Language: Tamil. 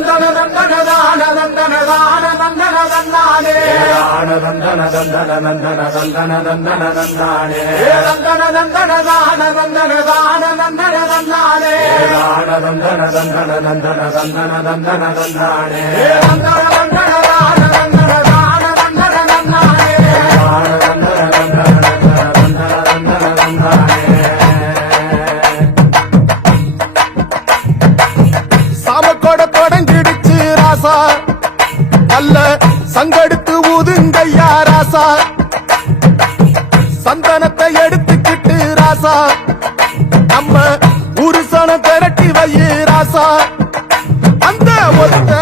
தந்தன தந்தன தான தந்தன தான தந்தன தந்தானே தந்தன தந்தன தந்தன தந்தன தந்தன தந்தானே தந்தன தந்தன தான தந்தன தான தந்தன தந்தானே தந்தன தந்தன தந்தன தந்தன தந்தன தந்தானே தந்தன தந்தன தான தந்தன தான தந்தன தந்தானே தந்தன தந்தன தந்தன தந்தன தந்தானே சாமக்கோட தொடங்கிடுச்சு ராசா நல்ல சங்கெடுத்து ஊதுங்கய்யா ராசா சந்தனத்தை எடுத்துக்கிட்டு ராசா நம்ம புருஷனை திரட்டி வை ராசா அந்த ஒத்த